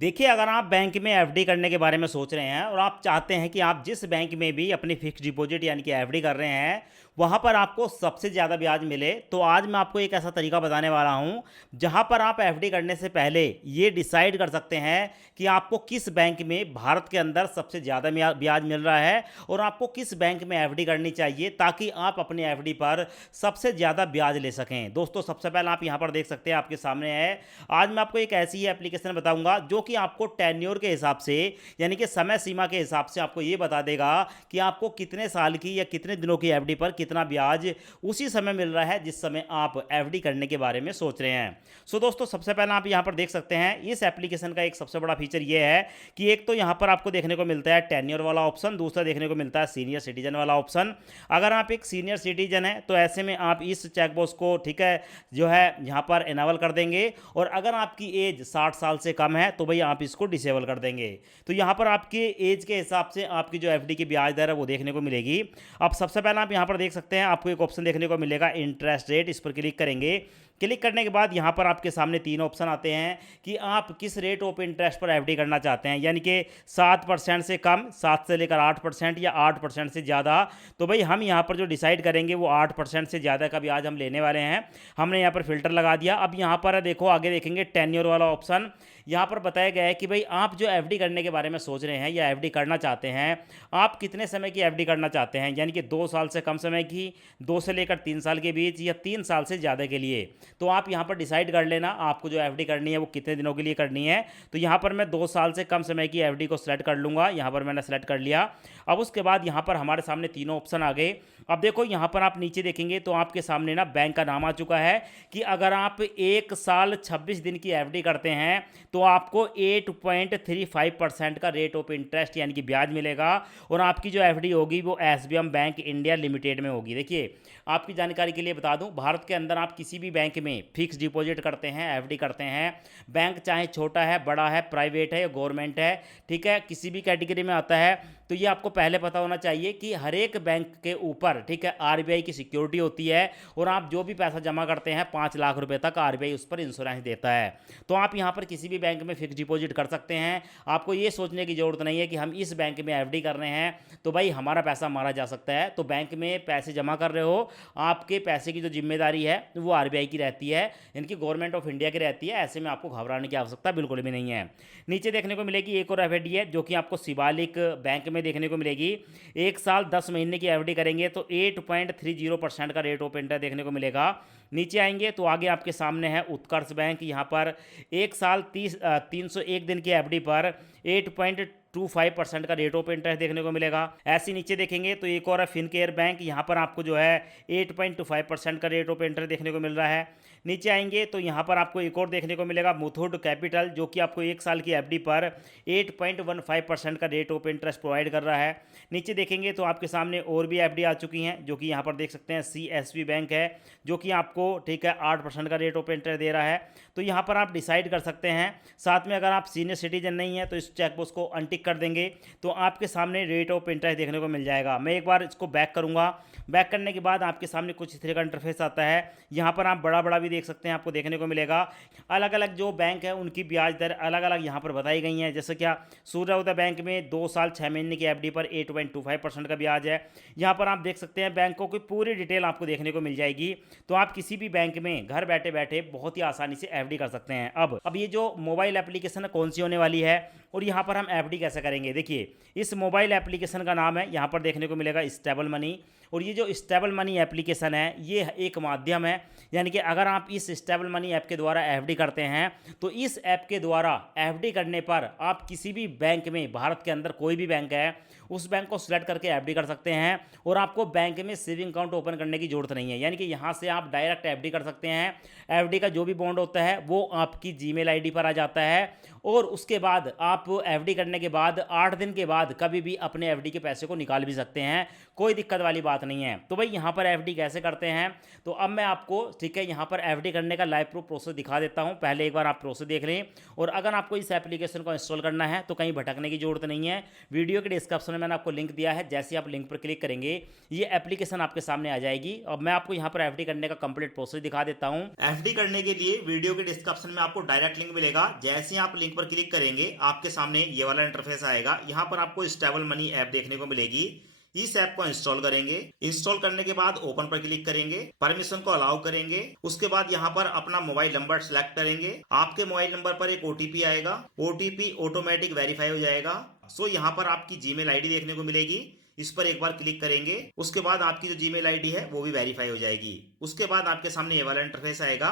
देखिए, अगर आप बैंक में एफडी करने के बारे में सोच रहे हैं और आप चाहते हैं कि आप जिस बैंक में भी अपनी फिक्स डिपॉजिट यानी कि एफडी कर रहे हैं, वहाँ पर आपको सबसे ज़्यादा ब्याज मिले, तो आज मैं आपको एक ऐसा तरीका बताने वाला हूँ, जहाँ पर आप एफडी करने से पहले ये डिसाइड कर सकते हैं कि आपको किस बैंक में भारत के अंदर सबसे ज़्यादा ब्याज मिल रहा है और आपको किस बैंक में एफडी करनी चाहिए, ताकि आप अपनी एफडी पर सबसे ज़्यादा ब्याज ले सकें। दोस्तों, सबसे पहले आप यहाँ पर देख सकते हैं, आपके सामने है। आज मैं आपको एक ऐसी एप्लीकेशन बताऊंगा जो कि आपको टेन्योर के हिसाब से, यानी कि समय सीमा के हिसाब से आपको ये बता देगा कि आपको कितने साल की या कितने दिनों की एफडी पर कितना ब्याज उसी समय मिल रहा है जिस समय आप एफडी करने के बारे में सोच रहे हैं। सो दोस्तों, सबसे पहले आप यहाँ पर देख सकते हैं, इस एप्लीकेशन का एक सबसे बड़ा फीचर ये है कि एक तो यहाँ पर आपको देखने को मिलता है टेन्योर वाला ऑप्शन, दूसरा देखने को मिलता है सीनियर सिटीजन वाला ऑप्शन। अगर आप एक सीनियर सिटीजन है तो ऐसे में आप इस चेकबॉक्स को, ठीक है, जो है यहाँ पर इनेबल कर देंगे, और अगर आपकी एज 60 साल से कम है तो भाई आप इसको डिसेबल कर देंगे। तो यहाँ पर आपके एज के हिसाब से आपकी जो एफडी की ब्याज दर है वो देखने को मिलेगी। अब सबसे पहले आप यहाँ पर देख सकते हैं, आपको एक ऑप्शन देखने को मिलेगा इंटरेस्ट रेट, इस पर क्लिक करेंगे। क्लिक करने के बाद यहाँ पर आपके सामने तीन ऑप्शन आते हैं कि आप किस रेट ऑफ इंटरेस्ट पर एफडी करना चाहते हैं, यानी कि 7% से कम, 7 से लेकर 8%, या 8% से ज़्यादा। तो भाई हम यहाँ पर जो डिसाइड करेंगे वो 8% से ज़्यादा का ब्याज हम लेने वाले हैं। हमने यहाँ पर फिल्टर लगा दिया। अब यहाँ पर देखो, आगे देखेंगे टेन्योर वाला ऑप्शन। यहाँ पर बताया गया है कि भाई आप जो एफडी करने के बारे में सोच रहे हैं या एफडी करना चाहते हैं, आप कितने समय की एफडी करना चाहते हैं, यानी कि 2 साल से कम समय की, 2 से लेकर 3 साल के बीच, या 3 साल से ज़्यादा के लिए। तो आप यहाँ पर डिसाइड कर लेना आपको जो एफडी करनी है वो कितने दिनों के लिए करनी है। तो यहाँ पर मैं 2 साल से कम समय की एफडी को सिलेक्ट कर लूँगा। यहाँ पर मैंने सेलेक्ट कर लिया। अब उसके बाद यहाँ पर हमारे सामने तीनों ऑप्शन आ गए। अब देखो, यहाँ पर आप नीचे देखेंगे तो आपके सामने ना बैंक का नाम आ चुका है कि अगर आप 1 साल 26 दिन की एफडी करते हैं तो आपको 8.35% का रेट ऑफ इंटरेस्ट यानी कि ब्याज मिलेगा, और आपकी जो एफडी होगी वो एसबीएम बैंक इंडिया लिमिटेड में होगी। देखिए, आपकी जानकारी के लिए बता दूं, भारत के अंदर आप किसी भी बैंक में फिक्स डिपॉजिट करते हैं, एफडी करते हैं, बैंक चाहे छोटा है, बड़ा है, प्राइवेट है या गवर्नमेंट है, ठीक है, किसी भी कैटेगरी में आता है, तो ये आपको पहले पता होना चाहिए कि हर एक बैंक के ऊपर, ठीक है, आरबीआई की सिक्योरिटी होती है, और आप जो भी पैसा जमा करते हैं 5 लाख रुपए तक आरबीआई उस पर इंश्योरेंस देता है। तो आप यहाँ पर किसी भी बैंक में फिक्स डिपॉजिट कर सकते हैं। आपको ये सोचने की ज़रूरत नहीं है कि हम इस बैंक में एफडी कर रहे हैं तो भाई हमारा पैसा मारा जा सकता है। तो बैंक में पैसे जमा कर रहे हो, आपके पैसे की जो जिम्मेदारी है वो आरबीआई की रहती है, इनकी गवर्नमेंट ऑफ इंडिया की रहती है। ऐसे में आपको घबराने की आवश्यकता बिल्कुल भी नहीं है। नीचे देखने को मिलेगी एक और एफडी है जो कि आपको शिवालिक बैंक में देखने को मिलेगी। 1 साल 10 महीने की एफडी करेंगे तो 8.30% का रेट ऑफ इंटरेस्ट देखने को मिलेगा। नीचे आएंगे तो आगे आपके सामने है उत्कर्ष बैंक। यहाँ पर 1 साल 301 दिन की एफडी पर 8.25% का रेट ऑफ इंटरेस्ट देखने को मिलेगा। ऐसे नीचे देखेंगे तो एक और है फिनकेयर बैंक। यहाँ पर आपको जो है 8.25% का रेट ऑफ इंटरेस्ट देखने को मिल रहा है। नीचे आएंगे तो यहाँ पर आपको एक और देखने को मिलेगा मुथूट कैपिटल, जो कि आपको 1 साल की एफडी पर 8.15% का रेट ऑफ इंटरेस्ट प्रोवाइड कर रहा है। नीचे देखेंगे तो आपके सामने और भी एफडी आ चुकी हैं, जो कि यहाँ पर देख सकते हैं सीएसबी बैंक है, जो कि आपको, ठीक है, 8% का रेट ऑफ इंटरेस्ट दे रहा है। तो यहाँ पर आप डिसाइड कर सकते हैं। साथ में अगर आप सीनियर सिटीजन नहीं है तो इस चेकबॉक्स को अनटिक कर देंगे तो आपके सामने रेट ऑफ इंटरेस्ट देखने को मिल जाएगा। मैं एक बार इसको बैक करूँगा। बैक करने के बाद आपके सामने कुछ इस तरह का इंटरफेस आता है। यहाँ पर आप बड़ा बड़ा भी देख सकते हैं, आपको देखने को मिलेगा अलग अलग जो बैंक है उनकी ब्याज दर अलग अलग यहाँ पर बताई गई हैं। जैसे क्या सूर्योदय बैंक में 2 साल 6 महीने की एफडी पर 8.25% का ब्याज है। यहाँ पर आप देख सकते हैं बैंकों की पूरी डिटेल आपको देखने को मिल जाएगी। तो आप किसी भी बैंक में घर बैठे बैठे बहुत ही आसानी से एफडी कर सकते हैं। अब ये जो मोबाइल एप्लीकेशन कौन सी होने वाली है और यहाँ पर हम एफडी कैसे करेंगे, देखिए, इस मोबाइल एप्लीकेशन का नाम है, यहाँ पर देखने को मिलेगा स्टेबल मनी। और ये जो स्टेबल मनी एप्लीकेशन है ये एक माध्यम है, यानी कि अगर आप इस स्टेबल मनी ऐप के द्वारा एफडी करते हैं तो इस ऐप के द्वारा एफडी करने पर आप किसी भी बैंक में, भारत के अंदर कोई भी बैंक है, उस बैंक को सिलेक्ट करके एफडी कर सकते हैं, और आपको बैंक में सेविंग अकाउंट ओपन करने की जरूरत नहीं है। यानी कि यहाँ से आप डायरेक्ट एफडी कर सकते हैं। एफडी का जो भी बॉन्ड होता है वो आपकी जीमेल आईडी पर आ जाता है, और उसके बाद आप एफडी करने के बाद 8 दिन के बाद कभी भी अपने एफडी के पैसे को निकाल भी सकते हैं, कोई दिक्कत वाली बात नहीं है। तो भाई यहाँ पर एफडी कैसे करते हैं, तो अब मैं आपको, ठीक है, यहाँ पर एफडी करने का लाइव प्रूफ प्रोसेस दिखा देता हूँ। पहले एक बार आप प्रोसेस देख लें, और अगर आपको इस एप्लीकेशन को इंस्टॉल करना है तो कहीं भटकने की जरूरत नहीं है। वीडियो के डिस्क्रिप्शन में मैंने आपको लिंक दिया है, जैसे आप लिंक पर क्लिक करेंगे ये एप्लीकेशन आपके सामने आ जाएगी। अब मैं आपको यहाँ पर एफडी करने का कंप्लीट प्रोसेस दिखा देता हूँ। एफडी करने के लिए वीडियो के डिस्क्रिप्शन में आपको डायरेक्ट लिंक मिलेगा। जैसे आप लिंक लिंक पर क्लिक करेंगे आपके सामने ये वाला इंटरफेस आएगा। यहाँ पर आपको स्टेबल मनी ऐप देखने को मिलेगी। इस ऐप को इंस्टॉल करेंगे। इंस्टॉल करने के बाद ओपन पर क्लिक करेंगे, परमिशन को अलाउ करेंगे। उसके बाद यहाँ पर अपना मोबाइल नंबर सेलेक्ट करेंगे। आपके मोबाइल नंबर पर एक ओटीपी आएगा, ओटीपी ऑटोमेटिक वेरीफाई हो जाएगा। सो यहाँ पर आपकी जीमेल आईडी देखने को मिलेगी, इस पर एक बार क्लिक करेंगे। उसके बाद आपकी जो जीमेल आईडी है वो भी वेरीफाई हो जाएगी। उसके बाद आपके सामने ये वाला इंटरफेस आएगा।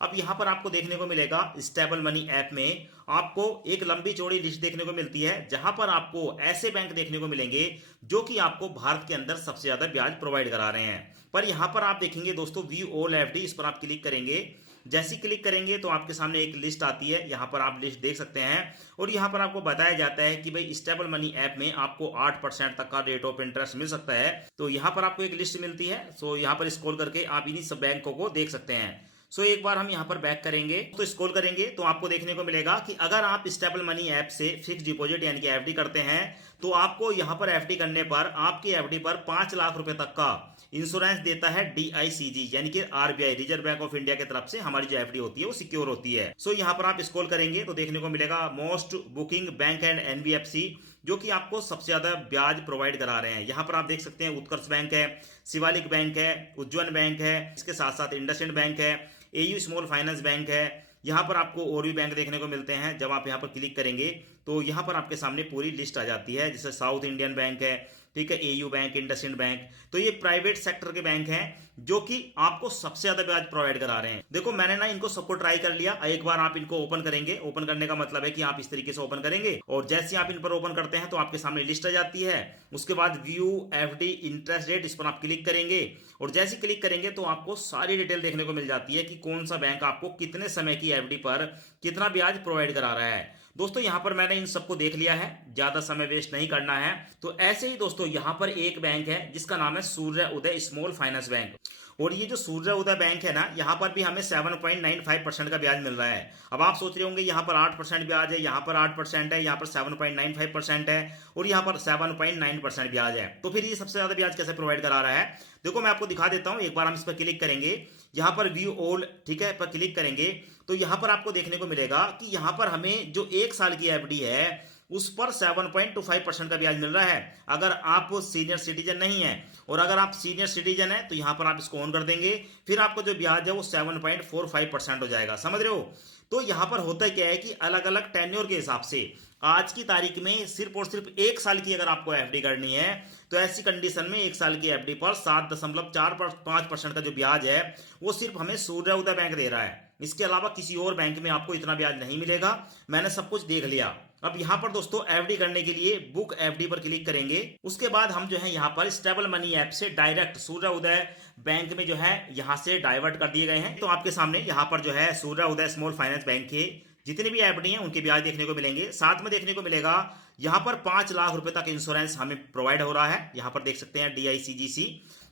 अब यहाँ पर आपको देखने को मिलेगा स्टेबल मनी ऐप में आपको एक लंबी चौड़ी लिस्ट देखने को मिलती है, जहां पर आपको ऐसे बैंक देखने को मिलेंगे जो कि आपको भारत के अंदर सबसे ज्यादा ब्याज प्रोवाइड करा रहे हैं। पर यहाँ पर आप देखेंगे दोस्तों व्यू ऑल एफडी, इस पर आप क्लिक करेंगे। जैसे क्लिक करेंगे तो आपके सामने एक लिस्ट आती है, यहाँ पर आप लिस्ट देख सकते हैं। और यहाँ पर आपको बताया जाता है कि भाई स्टेबल मनी ऐप में आपको 8% तक का रेट ऑफ इंटरेस्ट मिल सकता है। तो यहाँ पर आपको एक लिस्ट मिलती है। सो यहाँ पर स्क्रॉल करके आप इन्हीं सब बैंकों को देख सकते हैं। सो एक बार हम यहाँ पर बैक करेंगे तो स्क्रॉल करेंगे तो आपको देखने को मिलेगा कि अगर आप स्टेबल मनी ऐप से फिक्स डिपॉजिट यानी कि एफडी करते हैं तो आपको यहाँ पर एफडी करने पर आपकी एफडी पर 5 लाख रुपए तक का इंश्योरेंस देता है डीआईसीजी यानी कि RBI, reserve bank of India की तरफ से हमारी जो एफडी होती है वो सिक्योर होती है। सो यहाँ पर आप स्क्रॉल करेंगे तो देखने को मिलेगा most booking bank and NBFC, जो कि आपको सबसे ज्यादा ब्याज प्रोवाइड करा रहे हैं। यहाँ पर आप देख सकते हैं उत्कर्ष बैंक है, शिवालिक बैंक है, उज्जवल बैंक है, इसके साथ साथ इंडसइंड बैंक है, एयू स्मॉल फाइनेंस बैंक है। यहाँ पर आपको और भी बैंक देखने को मिलते हैं। जब आप यहाँ पर क्लिक करेंगे तो यहाँ पर आपके सामने पूरी लिस्ट आ जाती है, जैसे साउथ इंडियन बैंक है, ठीक है, एयू बैंक, इंडसइंड बैंक। तो ये प्राइवेट सेक्टर के बैंक हैं जो कि आपको सबसे ज्यादा ब्याज प्रोवाइड करा रहे हैं। देखो मैंने ना इनको सबको ट्राई कर लिया। एक बार आप इनको ओपन करेंगे, ओपन करने का मतलब है कि आप इस तरीके से ओपन करेंगे और जैसे आप इन पर ओपन करते हैं तो आपके सामने लिस्ट आ जाती है। उसके बाद व्यू एफडी इंटरेस्ट रेट, इस पर आप क्लिक करेंगे और जैसे क्लिक करेंगे तो आपको सारी डिटेल देखने को मिल जाती है कि कौन सा बैंक आपको कितने समय की एफडी पर कितना ब्याज प्रोवाइड करा रहा है। दोस्तों यहाँ पर मैंने इन सबको देख लिया है, ज्यादा समय वेस्ट नहीं करना है। तो ऐसे ही दोस्तों यहाँ पर एक बैंक है जिसका नाम है सूर्य उदय स्मॉल फाइनेंस बैंक। और ये जो सूर्य उदय बैंक है ना, यहाँ पर भी हमें 7.95% का ब्याज मिल रहा है। अब आप सोच रहे होंगे यहाँ पर 8% ब्याज है, यहाँ पर 8% है, यहाँ पर 7.95% है और यहाँ पर 7.9% ब्याज है। तो फिर ये सबसे ज्यादा ब्याज कैसे प्रोवाइड करा रहा है? देखो मैं आपको दिखा देता हूँ। एक बार हम इस पर क्लिक करेंगे, यहाँ पर व्यू ऑल, ठीक है, पर क्लिक करेंगे तो यहाँ पर आपको देखने को मिलेगा कि यहाँ पर हमें जो 1 साल की एफडी है उस पर 7.25% का ब्याज मिल रहा है, अगर आप सीनियर सिटीजन नहीं है। और अगर आप सीनियर सिटीजन है तो यहाँ पर आप इसको ऑन कर देंगे, फिर आपको जो ब्याज है वो 7.45% हो जाएगा। समझ रहे हो? तो यहाँ पर होता क्या है कि अलग अलग टेन्योर के हिसाब से आज की तारीख में सिर्फ और सिर्फ 1 साल की अगर आपको एफडी करनी है तो ऐसी कंडीशन में 1 साल की एफडी पर 7.45% का जो ब्याज है वो सिर्फ हमें सूर्य उदय बैंक दे रहा है। इसके अलावा किसी और बैंक में आपको इतना ब्याज नहीं मिलेगा। मैंने सब कुछ देख लिया। अब यहाँ पर दोस्तों एफडी करने के लिए बुक एफडी पर क्लिक करेंगे। उसके बाद हम जो है यहाँ पर स्टेबल मनी ऐप से डायरेक्ट सूर्य उदय बैंक में जो है यहाँ से डाइवर्ट कर दिए गए हैं। तो आपके सामने यहाँ पर जो है सूर्य उदय स्मॉल फाइनेंस बैंक के जितने भी एफडी हैं उनके ब्याज देखने को मिलेंगे। साथ में देखने को मिलेगा यहाँ पर 5 लाख रुपए तक इंश्योरेंस हमें प्रोवाइड हो रहा है। यहाँ पर देख सकते हैं डीआईसीजीसी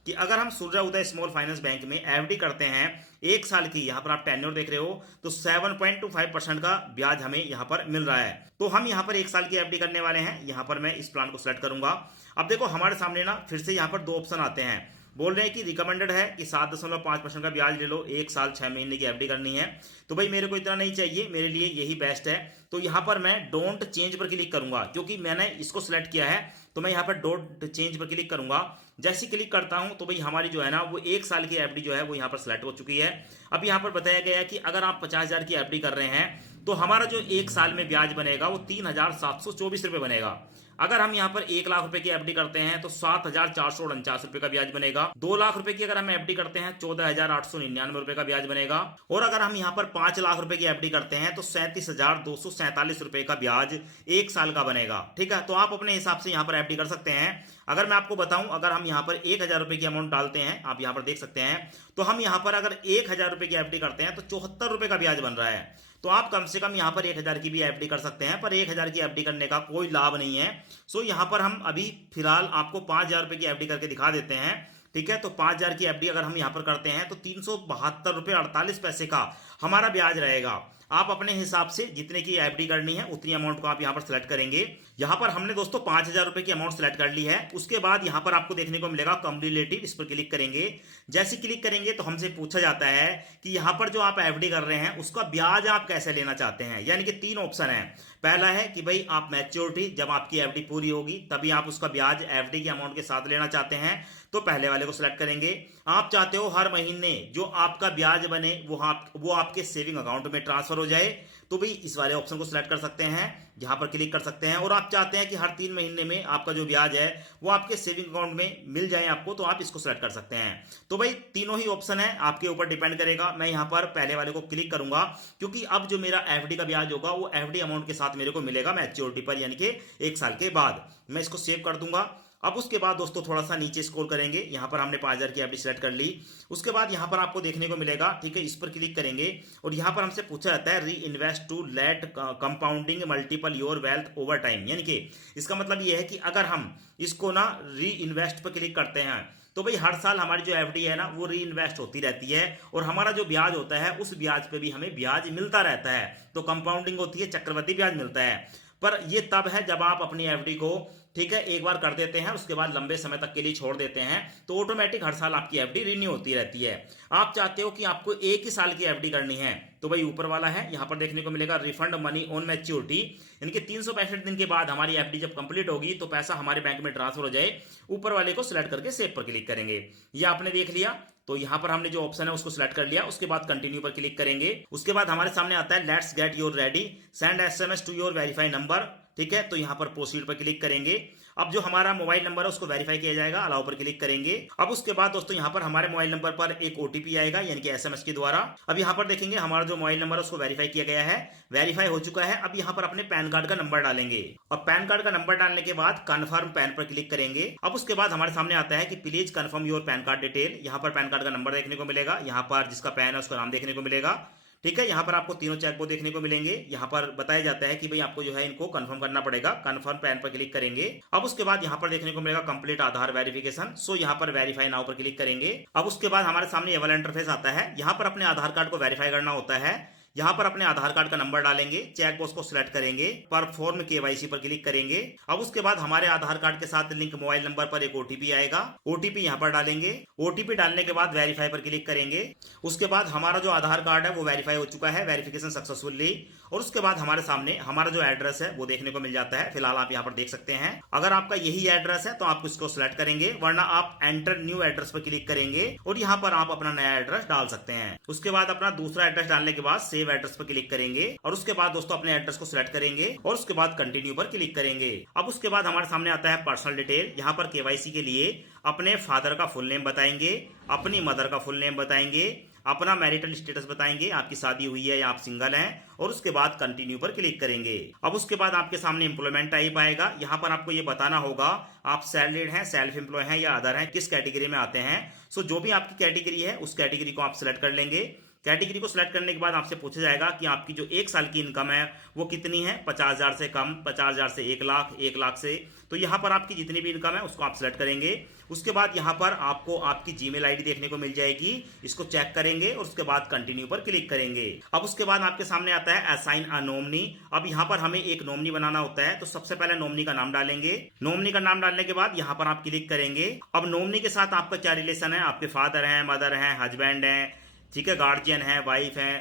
कि अगर हम सूर्य उदय स्मॉल फाइनेंस बैंक में एफडी करते हैं 1 साल की, यहाँ पर आप टेन्योर देख रहे हो, तो 7.25% का ब्याज हमें यहाँ पर मिल रहा है। तो हम यहाँ पर 1 साल की एफडी करने वाले हैं। यहाँ पर मैं इस प्लान को सिलेक्ट करूंगा। अब देखो हमारे सामने ना फिर से यहाँ पर 2 ऑप्शन आते हैं। बोल रहे हैं कि रिकमेंडेड है कि 7.5% का ब्याज ले लो, 1 साल 6 महीने की एफडी करनी है। तो भाई मेरे को इतना नहीं चाहिए, मेरे लिए यही बेस्ट है। तो यहाँ पर मैं डोंट चेंज पर क्लिक करूंगा, क्योंकि मैंने इसको सिलेक्ट किया है। तो मैं यहाँ पर डोंट चेंज पर क्लिक करूंगा। जैसे क्लिक करता हूं तो भाई हमारी जो है ना वो 1 साल की एफडी जो है वो यहाँ पर सिलेक्ट हो चुकी है। अब यहाँ पर बताया गया है कि अगर आप 50,000 की एफडी कर रहे हैं तो हमारा जो 1 साल में ब्याज बनेगा वो 3,724 रुपए बनेगा। अगर हम यहाँ पर 1 लाख रुपए की एफडी करते हैं तो 7,449 रुपए का ब्याज बनेगा। 2 लाख रुपए की अगर हम एफडी करते हैं 14,899 रुपए का ब्याज बनेगा। और अगर हम यहाँ पर 5 लाख रुपए की एफडी करते हैं तो 37,247 रुपए का ब्याज 1 साल का बनेगा। ठीक है, तो आप अपने हिसाब से यहाँ पर एफडी कर सकते हैं। अगर मैं आपको बताऊं, अगर हम यहाँ पर 1,000 रुपए की अमाउंट डालते हैं, आप यहाँ पर देख सकते हैं, तो हम यहाँ पर अगर 1,000 रुपए की एफडी करते हैं तो 74 रुपए का ब्याज बन रहा है। तो आप कम से कम यहाँ पर 1,000 की भी एफडी कर सकते हैं, पर 1,000 की एफडी करने का कोई लाभ नहीं है। सो यहाँ पर हम अभी फिलहाल आपको 5,000 रुपए की एफडी करके दिखा देते हैं। ठीक है। तो 5,000 की एफडी अगर हम यहाँ पर करते हैं तो 372 रुपये 48 पैसे का हमारा ब्याज रहेगा। आप अपने हिसाब से जितने की एफडी करनी है उतनी अमाउंट को आप यहाँ पर सिलेक्ट करेंगे। यहाँ पर हमने दोस्तों 5,000 रुपए की अमाउंट सिलेक्ट कर ली है। उसके बाद यहाँ पर आपको देखने को मिलेगा कम रिलेटिव, इस पर क्लिक करेंगे। जैसे क्लिक करेंगे तो हमसे पूछा जाता है कि यहाँ पर जो आप एफडी कर रहे हैं उसका ब्याज आप कैसे लेना चाहते हैं, यानी कि 3 ऑप्शन है। पहला है कि भाई आप मैच्योरिटी, जब आपकी एफडी पूरी होगी तभी आप उसका ब्याज एफडी के अमाउंट के साथ लेना चाहते हैं, तो पहले वाले को सिलेक्ट करेंगे। आप चाहते हो हर महीने जो आपका ब्याज बने वो आपके सेविंग अकाउंट में ट्रांसफर हो जाए, तो भाई इस वाले ऑप्शन को सिलेक्ट कर सकते हैं, यहाँ पर क्लिक कर सकते हैं। और आप चाहते हैं कि हर 3 महीने में आपका जो ब्याज है वो आपके सेविंग अकाउंट में मिल जाए आपको, तो आप इसको सिलेक्ट कर सकते हैं। तो भाई तीनों ही ऑप्शन है, आपके ऊपर डिपेंड करेगा। मैं यहाँ पर पहले वाले को क्लिक करूंगा क्योंकि अब जो मेरा एफडी का ब्याज होगा वो एफडी अमाउंट के साथ मेरे को मिलेगा मैच्योरिटी पर, यानी कि 1 साल के बाद। मैं इसको सेव कर दूंगा। अब उसके बाद दोस्तों थोड़ा सा नीचे स्क्रॉल करेंगे, यहाँ पर हमने 5,000 की एफडी सेलेक्ट कर ली। उसके बाद यहाँ पर आपको देखने को मिलेगा, ठीक है, इस पर क्लिक करेंगे और यहाँ पर हमसे पूछा जाता है reinvest to let compounding multiple your wealth over time, यानी कि इसका मतलब ये है कि अगर हम इसको ना री इन्वेस्ट पर क्लिक करते हैं तो भाई हर साल हमारी जो एफडी है ना वो री इन्वेस्ट होती रहती है और हमारा जो ब्याज होता है उस ब्याज पे भी हमें ब्याज मिलता रहता है। तो कंपाउंडिंग होती है, चक्रवृद्धि ब्याज मिलता है। पर ये तब है जब आप अपनी एफडी को, ठीक है, एक बार कर देते हैं उसके बाद लंबे समय तक के लिए छोड़ देते हैं तो ऑटोमेटिक हर साल आपकी एफडी रिन्यू होती रहती है। आप चाहते हो कि आपको 1 ही साल की एफडी करनी है तो भाई ऊपर वाला है, यहाँ पर देखने को मिलेगा रिफंड मनी ऑन मैच्योरिटी, यानी कि 365 दिन के बाद हमारी एफडी जब कंप्लीट होगी तो पैसा हमारे बैंक में ट्रांसफर हो जाए। ऊपर वाले को सिलेक्ट करके सेव पर क्लिक करेंगे। ये आपने देख लिया। तो यहाँ पर हमने जो ऑप्शन है उसको सिलेक्ट कर लिया। उसके बाद कंटिन्यू पर क्लिक करेंगे। उसके बाद हमारे सामने आता है let's get your ready, send SMS to your verify number, ठीक है। तो यहाँ पर प्रोसीड पर क्लिक करेंगे। अब जो हमारा मोबाइल नंबर है उसको वेरीफाई किया जाएगा, अलाउ पर क्लिक करेंगे। अब उसके बाद दोस्तों यहाँ पर हमारे मोबाइल नंबर पर एक ओटीपी आएगा, यानी कि एसएमएस के द्वारा। अब यहाँ पर देखेंगे हमारा जो मोबाइल नंबर है उसको वेरीफाई किया गया है, वेरीफाई हो चुका है। अब यहाँ पर अपने पैन कार्ड का नंबर डालेंगे और पैन कार्ड का नंबर डालने के बाद कन्फर्म पैन पर क्लिक करेंगे। अब उसके बाद हमारे सामने आता है कि please confirm your pan card detail. यहाँ पर पैन कार्ड का नंबर देखने को मिलेगा, यहाँ पर जिसका पैन है उसका नाम देखने को मिलेगा, ठीक है। यहाँ पर आपको तीनों चेकबॉक्स देखने को मिलेंगे। यहाँ पर बताया जाता है कि भाई आपको जो है इनको कंफर्म करना पड़ेगा। कंफर्म पैन पर क्लिक करेंगे। अब उसके बाद यहाँ पर देखने को मिलेगा कंप्लीट आधार वेरिफिकेशन, सो यहाँ पर वेरीफाई नाउ पर क्लिक करेंगे। अब उसके बाद हमारे सामने ये वाला इंटरफेस आता है। यहाँ पर अपने आधार कार्ड को वेरीफाई करना होता है। यहाँ पर अपने आधार कार्ड का नंबर डालेंगे, चेक बॉक्स को सिलेक्ट करेंगे, परफॉर्म केवाईसी पर क्लिक करेंगे। अब उसके बाद हमारे आधार कार्ड के साथ लिंक मोबाइल नंबर पर एक ओटीपी आएगा, ओटीपी यहाँ पर डालेंगे। ओटीपी डालने के बाद वेरीफाई पर क्लिक करेंगे। उसके बाद हमारा जो आधार कार्ड है वो वेरीफाई हो चुका है, वेरिफिकेशन सक्सेसफुली। और उसके बाद हमारे सामने हमारा जो एड्रेस है वो देखने को मिल जाता है। फिलहाल आप यहाँ पर देख सकते हैं। अगर आपका यही एड्रेस है तो आप इसको सिलेक्ट करेंगे, वरना आप एंटर न्यू एड्रेस पर क्लिक करेंगे और यहाँ पर आप अपना नया एड्रेस डाल सकते हैं। उसके बाद अपना दूसरा एड्रेस डालने के बाद सेव एड्रेस पर क्लिक करेंगे और उसके बाद दोस्तों अपने एड्रेस को सिलेक्ट करेंगे और उसके बाद कंटिन्यू पर क्लिक करेंगे। अब उसके बाद हमारे सामने आता है पर्सनल डिटेल। यहाँ पर केवाईसी के लिए अपने फादर का फुल नेम बताएंगे, अपनी मदर का फुल नेम बताएंगे, अपना मैरिटल स्टेटस बताएंगे, आपकी शादी हुई है या आप सिंगल हैं, और उसके बाद कंटिन्यू पर क्लिक करेंगे। अब उसके बाद आपके सामने एम्प्लॉयमेंट टाइप आएगा। यहाँ पर आपको ये बताना होगा आप सैलरीड हैं, सेल्फ एम्प्लॉय हैं या अदर हैं, किस कैटेगरी में आते हैं। सो जो भी आपकी कैटेगरी है उस कैटेगरी को आप सिलेक्ट कर लेंगे। कैटेगरी को सिलेक्ट करने के बाद आपसे पूछा जाएगा कि आपकी जो 1 साल की इनकम है वो कितनी है, 50,000 से कम, 50,000 से 1 लाख, 1 लाख से। तो यहाँ पर आपकी जितनी भी इनकम है उसको आप सिलेक्ट करेंगे। उसके बाद यहाँ पर आपको आपकी जीमेल आईडी देखने को मिल जाएगी, इसको चेक करेंगे और उसके बाद कंटिन्यू पर क्लिक करेंगे। अब उसके बाद आपके सामने आता है असाइन अ नॉमिनी। अब यहाँ पर हमें एक नॉमिनी बनाना होता है, तो सबसे पहले नॉमिनी का नाम डालेंगे। नॉमिनी का नाम डालने के बाद यहाँ पर आप क्लिक करेंगे। अब नॉमिनी के साथ आपका क्या रिलेशन है, आपके फादर हैं, मदर हैं, हस्बैंड हैं, ठीक है, गार्जियन है, वाइफ है,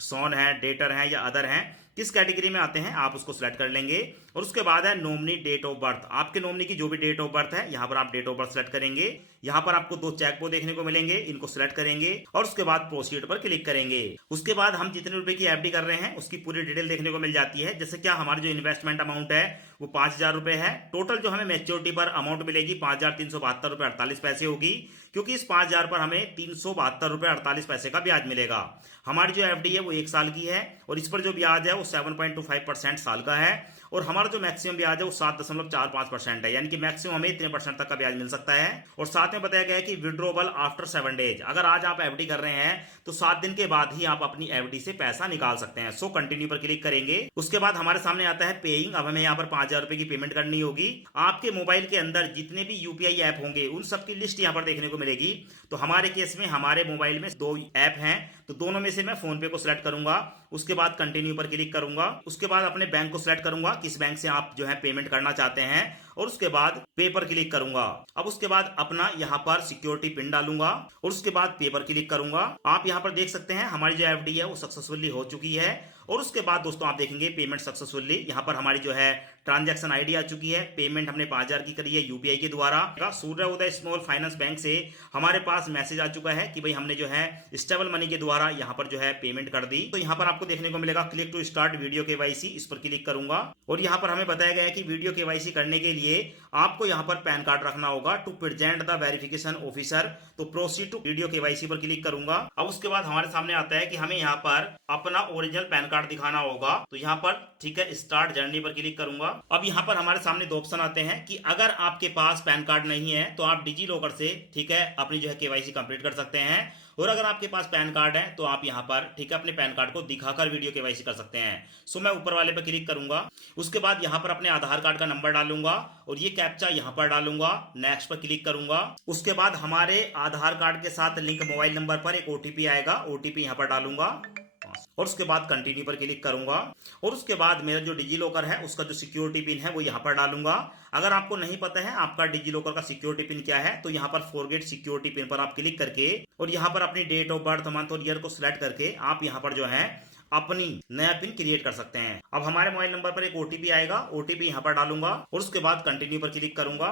सॉन है, डेटर है या अदर हैं, किस कैटेगरी में आते हैं आप उसको सिलेक्ट कर लेंगे। और उसके बाद है नॉमिनी डेट ऑफ बर्थ। आपके नॉमिनी की जो भी डेट ऑफ बर्थ है यहाँ पर आप डेट ऑफ बर्थ सेलेक्ट करेंगे। यहाँ पर आपको 2 चेकबॉक्स देखने को मिलेंगे, इनको सिलेक्ट करेंगे और उसके बाद प्रोसीड पर क्लिक करेंगे। उसके बाद हम जितने रुपए की एफडी कर रहे हैं उसकी पूरी डिटेल देखने को मिल जाती है। जैसे क्या हमारी जो इन्वेस्टमेंट अमाउंट है वो 5,000 रुपए है। टोटल जो हमें मैच्योरिटी पर अमाउंट मिलेगी 5,372 रुपए 48 पैसे होगी, क्योंकि इस 5,000 पर हमें 372 रुपए 48 पैसे का ब्याज मिलेगा। हमारी जो एफडी है वो 1 साल की है और इस पर जो ब्याज है वो 7.25% साल का है और हमारा जो मैक्सिमम ब्याज है वो 7.45% है, यानी कि मैक्सिमम हमें इतने % तक का ब्याज मिल सकता है। और साथ में बताया गया है कि विड्रॉबल आफ्टर 7 डेज। अगर आज आप एफडी कर रहे हैं तो 7 दिन के बाद ही आप अपनी एफडी से पैसा निकाल सकते हैं। सो कंटिन्यू पर क्लिक करेंगे। उसके बाद हमारे सामने आता है पेइंग। अब हमें यहाँ पर 5,000 रुपए की पेमेंट करनी होगी। आपके मोबाइल के अंदर जितने भी यूपीआई ऐप होंगे उन सब की लिस्ट यहाँ पर देखने को मिलेगी। तो हमारे केस में हमारे मोबाइल में 2 ऐप हैं, तो दोनों में से मैं फोन पे को सिलेक्ट करूंगा, उसके बाद कंटिन्यू पर क्लिक करूंगा, उसके बाद अपने बैंक को सिलेक्ट करूंगा, किस बैंक से आप जो है पेमेंट करना चाहते हैं, और उसके बाद पे पर क्लिक करूंगा। अब उसके बाद अपना यहाँ पर सिक्योरिटी पिन डालूंगा और उसके बाद पे पर क्लिक करूंगा। आप यहाँ पर देख सकते हैं हमारी जो एफडी है वो सक्सेसफुली हो चुकी है। और उसके बाद दोस्तों आप देखेंगे पेमेंट सक्सेसफुली, यहाँ पर हमारी जो है ट्रांजैक्शन आईडी आ चुकी है। पेमेंट हमने 5,000 की करी है यूपीआई के द्वारा। सूर्य उदय स्मॉल फाइनेंस बैंक से हमारे पास मैसेज आ चुका है कि भाई हमने जो है स्टेबल मनी के द्वारा यहाँ पर जो है पेमेंट कर दी। तो यहाँ पर आपको देखने को मिलेगा click to start video KYC, इस पर क्लिक करूंगा। और यहाँ पर हमें बताया गया है कि वीडियो केवाईसी करने के लिए आपको यहाँ पर पैन कार्ड रखना होगा to present the verification officer. तो प्रोसीड टू वीडियो केवाईसी पर क्लिक करूंगा। अब उसके बाद हमारे सामने आता है कि हमें यहाँ पर अपना ओरिजिनल पैन कार्ड दिखाना होगा। तो यहाँ पर ठीक है स्टार्ट जर्नी पर क्लिक करूंगा। अब यहाँ पर हमारे सामने 2 ऑप्शन आते हैं कि अगर आपके पास पैन कार्ड नहीं है तो आप डिजी लॉकर से ठीक है अपनी जो है केवाईसी कंप्लीट कर सकते हैं, और अगर आपके पास पैन कार्ड है तो आप यहाँ पर ठीक है अपने पैन कार्ड को दिखाकर वीडियो केवाईसी कर सकते हैं। सो मैं ऊपर वाले पे क्लिक करूंगा। उसके बाद यहाँ पर अपने आधार कार्ड का नंबर डालूंगा और ये कैप्चा यहाँ पर डालूंगा, नेक्स्ट पर क्लिक करूंगा। उसके बाद हमारे आधार कार्ड के साथ लिंक मोबाइल नंबर पर एक ओटीपी आएगा, ओटीपी यहाँ पर डालूंगा और उसके बाद कंटिन्यू पर क्लिक करूंगा। और उसके बाद मेरा जो डिजी लॉकर है उसका जो सिक्योरिटी पिन है वो यहाँ पर डालूंगा। अगर आपको नहीं पता है आपका डिजी लॉकर का सिक्योरिटी पिन क्या है तो यहाँ पर फॉरगेट सिक्योरिटी पिन पर आप क्लिक करके और यहाँ पर अपनी डेट ऑफ बर्थ, मंथ और ईयर को सिलेक्ट करके आप यहाँ पर जो है अपनी नया पिन क्रिएट कर सकते हैं। अब हमारे मोबाइल नंबर पर एक ओटीपी आएगा, ओटीपी यहाँ पर डालूंगा और उसके बाद कंटिन्यू पर क्लिक करूंगा।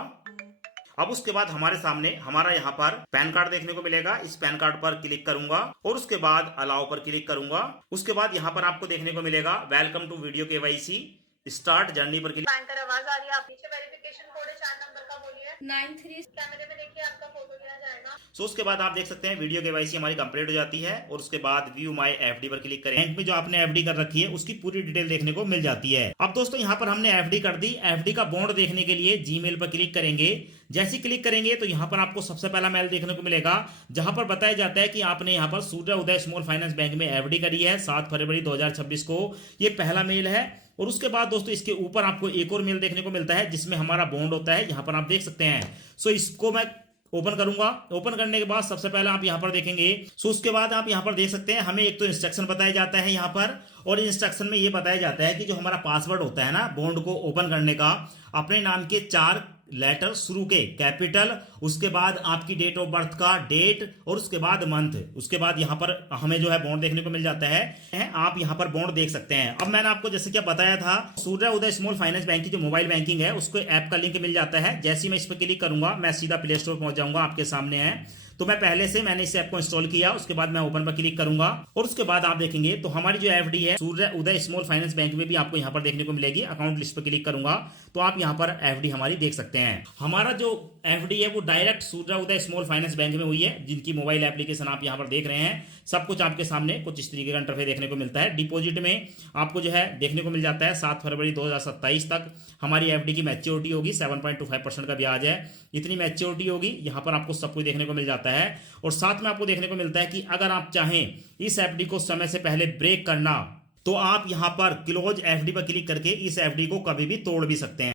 अब उसके बाद हमारे सामने हमारा यहाँ पर पैन कार्ड देखने को मिलेगा, इस पैन कार्ड पर क्लिक करूंगा और उसके बाद अलाउ पर क्लिक करूंगा। उसके बाद यहाँ पर आपको देखने को मिलेगा welcome to video KYC, start journey पर क्लिक। बैंकर आवाज आ रही है, आप नीचे वेरिफिकेशन कोड है 4 नंबर का, बोलिए 93। कैमरे में देखिए आपका फोटो लिया जाएगा। सो उसके बाद आप देख सकते हैं वीडियो केवाईसी हमारी कंप्लीट हो जाती है और उसके बाद व्यू माय एफडी पर क्लिक करें। बैंक में जो आपने एफडी कर रखी है उसकी पूरी डिटेल देखने को मिल जाती है। अब दोस्तों यहाँ पर हमने एफडी कर दी, एफडी का बॉन्ड देखने के लिए जीमेल पर क्लिक करेंगे। जैसे क्लिक करेंगे तो यहाँ पर आपको सबसे पहला मेल देखने को मिलेगा जहां पर बताया जाता है कि आपने यहाँ पर सूर्य उदय स्मॉल फाइनेंस बैंक में एफडी करी है 7 फरवरी 2026 को। ये पहला मेल है। और उसके बाद दोस्तों इसके ऊपर आपको एक और मेल देखने को मिलता है जिसमें हमारा बॉन्ड होता है, यहाँ पर आप देख सकते हैं। सो इसको मैं ओपन करूंगा। ओपन करने के बाद सबसे पहले आप यहाँ पर देखेंगे। सो उसके बाद आप यहाँ पर देख सकते हैं हमें एक तो इंस्ट्रक्शन बताया जाता है यहाँ पर, और इंस्ट्रक्शन में ये बताया जाता है कि जो हमारा पासवर्ड होता है ना बॉन्ड को ओपन करने का, अपने नाम के 4 लेटर शुरू के कैपिटल, उसके बाद आपकी डेट ऑफ बर्थ का डेट और उसके बाद मंथ, उसके बाद यहाँ पर हमें जो है बॉन्ड देखने को मिल जाता है। आप यहाँ पर बॉन्ड देख सकते हैं। अब मैंने आपको जैसे क्या बताया था सूर्य उदय स्मॉल फाइनेंस बैंक की जो मोबाइल बैंकिंग है उसको ऐप का लिंक मिल जाता है। जैसे ही मैं इस पर क्लिक करूंगा मैं सीधा प्ले स्टोर पहुंच जाऊंगा, आपके सामने है। तो मैं पहले से मैंने इस ऐप को इंस्टॉल किया, उसके बाद मैं ओपन पर क्लिक करूंगा और उसके बाद आप देखेंगे तो हमारी जो एफडी है सूर्य उदय स्मॉल फाइनेंस बैंक में भी आपको यहाँ पर देखने को मिलेगी। अकाउंट लिस्ट पर क्लिक करूंगा तो आप यहाँ पर एफडी हमारी देख सकते हैं। हमारा जो एफडी है वो डायरेक्ट सूर्य उदय स्मॉल फाइनेंस बैंक में हुई है, जिनकी मोबाइल एप्लीकेशन आप यहाँ पर देख रहे हैं। सब कुछ आपके सामने कुछ इस तरीके का इंटरफेस देखने को मिलता है। डिपॉजिट में आपको जो है देखने को मिल जाता है 7 फरवरी 2027 तक हमारी एफडी की मैच्योरिटी होगी, 7.25% का ब्याज है, इतनी मैच्योरिटी होगी। यहाँ पर आपको सब कुछ देखने को मिल जाता है। और साथ में आपको देखने को मिलता है कि अगर आप चाहें इस एफडी को समय से पहले ब्रेक करना तो आप यहाँ पर क्लोज एफडी पर क्लिक करके इस एफडी को कभी भी तोड़ भी सकते हैं।